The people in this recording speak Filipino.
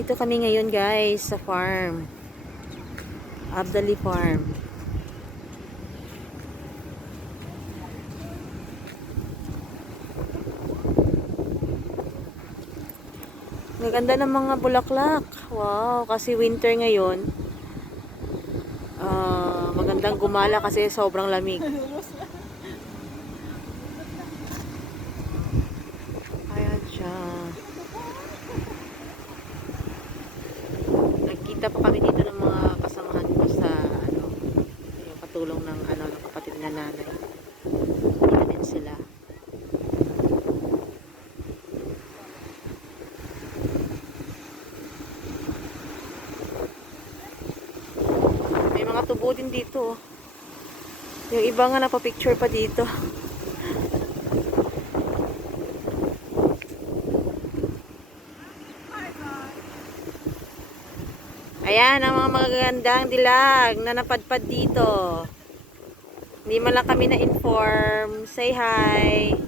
Nandito kami ngayon guys sa farm. Abdali Farm. Maganda ng mga bulaklak. Wow, kasi winter ngayon. Magandang gumala kasi sobrang lamig. Ayan siya. Nagkita pa kami dito ng mga kasamahan ko sa yung patulong ng ng kapatid na nanay. Dito din sila. May mga tubo din dito. Yung iba nga napapicture pa dito. Ayan ang mga magagandang dilag na napadpad dito. Hindi man lang kami na-inform. Say hi!